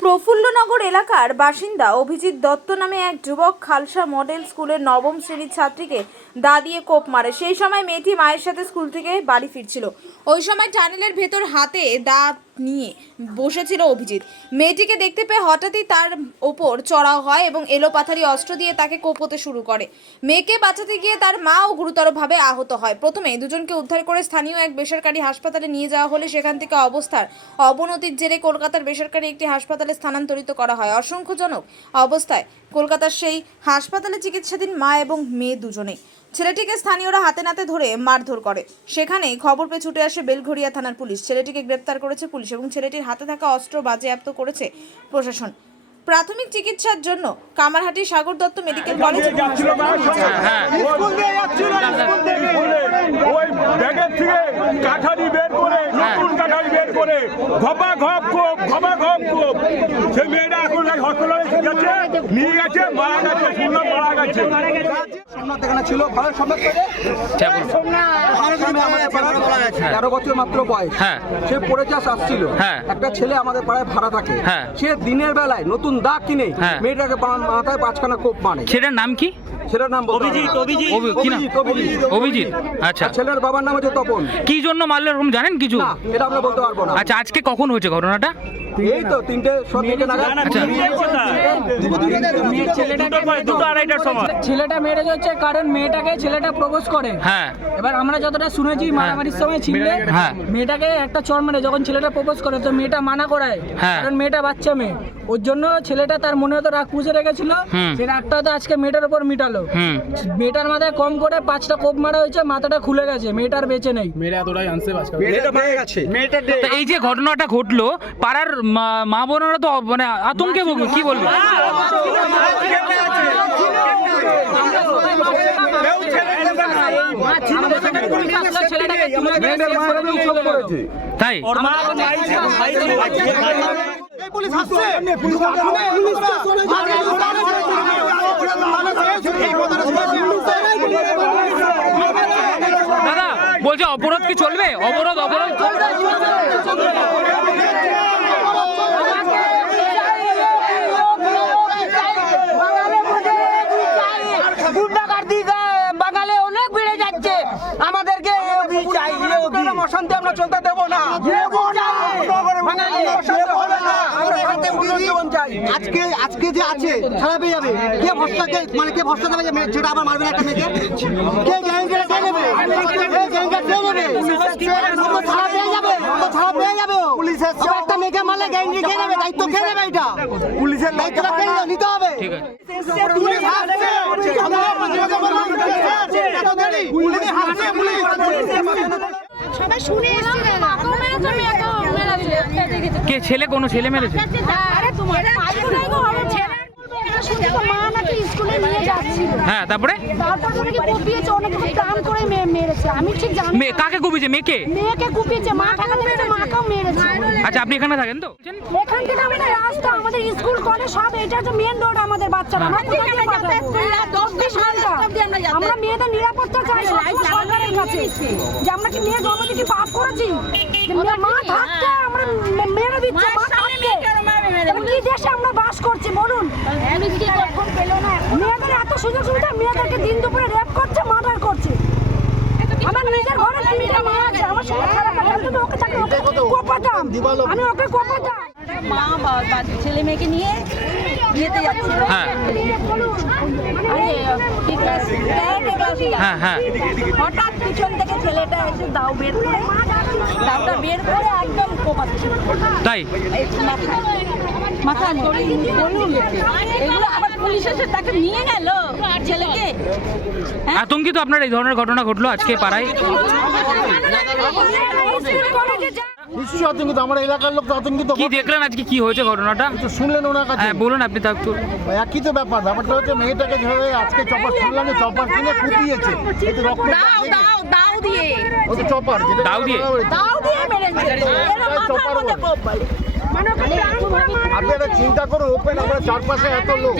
প্রফুল্লনগর এলাকার বাসিন্দা অভিজিৎ দত্ত নামে এক যুবক খালসা মডেল স্কুলের নবম শ্রেণির ছাত্রীকে দা দিয়ে কোপ মারে। সেই সময় মেয়েটি মায়ের সাথে স্কুল থেকে বাড়ি ফিরছিল। ওই সময় টানেলের ভেতর হাতে দা নিয়ে বসেছিল অভিজিৎ। মেয়েটিকে দেখতে পেয়ে হঠাৎই তার ওপর চড়াও হয় এবং এলোপাথারি অস্ত্র দিয়ে তাকে কোপোতে শুরু করে। মেয়েকে বাঁচাতে গিয়ে তার মাও গুরুতরভাবে আহত হয়। প্রথমে দুজনকে উদ্ধার করে স্থানীয় এক বেসরকারি হাসপাতালে নিয়ে যাওয়া হলে সেখান থেকে অবস্থার অবনতির জেরে কলকাতার বেসরকারি একটি হাসপাতালে স্থানান্তরিত করা হয়। অসংখ্যজনক অবস্থায় কলকাতার সেই হাসপাতালে চিকিৎসাধীন মা এবং মেয়ে দুজনেই। ছেলেটিকে স্থানীয়রা হাতে নাতে ধরে মারধর করে। সেখানেই খবর পেয়ে ছুটে আসে বেলঘড়িয়া থানার পুলিশ। ছেলেটিকে গ্রেপ্তার করেছে পুলিশ এবং ছেলেটির হাতে থাকা অস্ত্র বাজেয়াপ্ত করেছে প্রশাসন। প্রাথমিক চিকিৎসার জন্য কামারহাটি সাগর দত্ত মেডিকেল কলেজ এবং হাসপাতালে স্কুল দিয়ে যাচ্ছিল স্কুল থেকে। ওই ব্যাগের থেকে কাঠারি বের করে নতুন কাঠারি বের করে ঘপা ঘপ কোপ ঘপা ঘপ কোপ সেই মেয়েটা এখন হসপিটালে গেছে নিয়ে গেছে মারা গেছে মারা গেছে। সোমনাথ এখানে ছিল ভারত তেরো বছর মাত্র বয়স। হ্যাঁ। সে পড়ে চাষ আসছিল। হ্যাঁ। একটা ছেলে আমাদের পাড়ায় ভাড়া থাকে। হ্যাঁ। সে দিনের বেলায় নতুন দাগ কিনে হ্যাঁ। মেয়েটাকে মাথায় পাঁচখানা কোপ মানে ছেলের নাম কি? ছেলের নাম অভিজিৎ অভি- অভিজিৎ অভিজিৎ আচ্ছা। ছেলের বাবার নাম হচ্ছে তপন। কি জন্য মারলো এরকম জানেন কিছু? না এটা আমরা বলতে পারব না। আচ্ছা আজকে কখন হয়েছে ঘটনাটা? এই তো তিনটে নাগাদ। আচ্ছা। সময় ছেলেটা মেরে হচ্ছে কারণ মেয়েটাকে ছেলেটা প্রপোজ করে। হ্যাঁ। এবার আমরা যতটা শুনেছি মারামারির সময় ছিলে হ্যাঁ। মেয়েটাকে একটা চর মেরে যখন ছেলেটা প্রপোজ করে তো মেয়েটা মানা করায়। হ্যাঁ। কারণ মেয়েটা বাচ্চা মেয়ে। ওর জন্য ছেলেটা তার মনে হতো রাগ পুষে রেখেছিল। সে রাগটা তো আজকে মেয়েটার উপর মিটালো। মেয়েটার মাথায় কম করে পাঁচটা কোপ মারা হয়েছে মাথাটা খুলে গেছে মেয়েটার বেঁচে নেই। মেয়েটা এই যে ঘটনাটা ঘটলো পাড়ার মা- বোনেরা তো মানে আতঙ্কে ভুগ- কি বলব? ছেলেটাকে নিয়ে চলে গেল। দাদা বলছে অবরোধ কি চলবে বেড়ে যাচ্ছে আমাদেরকে চাই অশান্তি আমরা চলতে দেবো না বাঙালি অশান্তি হবে না আমরা শান্তি জীবন চাই আজকে আজকে যে আছে ছাড়া পেয়ে যাবে। কে ভরসাকে মানে কে ভরসা দেবে যেটা আবার মারবে না একটা মেয়েকে? কে গ্যারেন্টি কে নেবে কে গ্যারেন্টি কে নেবে ও ছাড়া পেয়ে যাবে ছাড়া পেয়ে যাবে। একটা মেয়েকে মারলে গ্যারেন্টি কে নেবে দায়িত্ব কে নেবে এটা। পুলিশের দায়িত্বটা কে নিতে হবে। ঠিক আছে। পুলিশ পুলিশ পুলিশ সবাই শুনে এসেছে। কে ছেলে? কোনো ছেলে মেরেছে? আরে তোমার শুনছি তো মা নাকি স্কুলে নিয়ে যাচ্ছিল। হ্যাঁ তারপরে? তারপর নাকি কুপিয়েছে অনেক কিছু প্ল্যান করে মেয়ে মেরেছে। আমি ঠিক জানি মেয়ে কাকে কুপিয়েছে? মেয়েকে? মেয়েকে কুপিয়েছে মা টাকা মেরেছে মাকেও মেরেছে। আচ্ছা আপনি এখানে থাকেন তো? এখান থেকে আমাদের রাস্তা আমাদের স্কুল কলেজ সব এটা হচ্ছে মেন রোড আমাদের বাচ্চারা। আমরা মেয়েদের নিরাপত্তা চাই সরকারের কাছে। যে আমরা কি মেয়ে জন্ম দিয়ে কি পাপ করেছি মা থাকতে আমরা মে- মেরে দিচ্ছে মা থাকতে তাহলে কি দেশে আমরা বাস করছি বলুন। মেয়েদের এত সুযোগ সুবিধা মেয়েদেরকে দিন দুপুরে র্যাপ করছে মার্ডার করছে। আমার নিজের ঘরে তিনটা মা আছে আমার সঙ্গে খারাপ আমি ওকে চাকরি ওকে কোপাতাম আমি ওকে কোপাতাম মা বা- ছেলে মেয়েকে নিয়ে বিয়েতে যাচ্ছিল। হ্যাঁ। হ্যাঁ হ্যাঁ। হঠাৎ পিছন থেকে ছেলেটা এসে দাও বের করে দাওটা বের করে একদম কোপাচ্ছে তাই? মাথা এগুলো আবার পুলিশ এসে তাকে নিয়ে গেল ছেলেকে? আতঙ্কিত আপনার এই ধরনের ঘটনা ঘটলো আজকে পাড়ায়? নিশ্চয়ই আতঙ্কিত আমার এলাকার লোক তো আতঙ্কিত। কি দেখলেন আজকে? কি হয়েছে ঘটনাটা? তো শুনলেন ওনার কাছে। হ্যাঁ বলুন আপনি তা একটু। একই তো ব্যাপার ব্যাপারটা হচ্ছে মেয়েটাকে যেভাবে আজকে চপার শুনলাম যে চপার কিনে কুপিয়েছে রক্ত দাও দাও দাও দিয়ে। ও তো চপার যেটা দাও দিয়ে? দাও দিয়ে মেরেছে এরা চপার বলে। কোপ আপনি একটা চিন্তা করুন ওপেন আমরা চারপাশে এত লোক।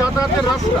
যাতায়াতের রাস্তা।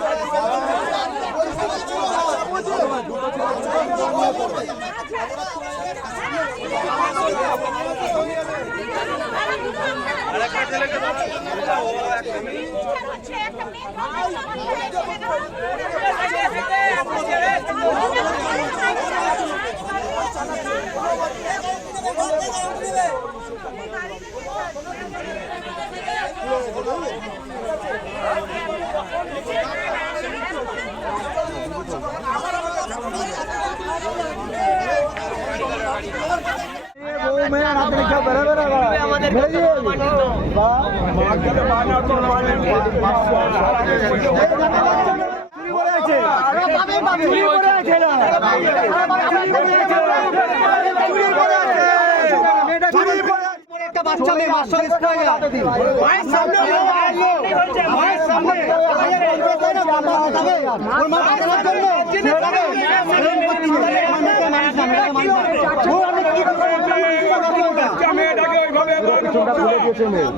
করে যাবে বরাবর এটা কোনো এটা কোনো কিছু আজকে এত বছর হয়ে গেল কোনো improvement নেই। মাকে বানা তো মানে একটা বাচ্চা মেয়ে বাচ্চা মায়ের সামনে। মায়ের সামনে। ওর মা ওইভাবে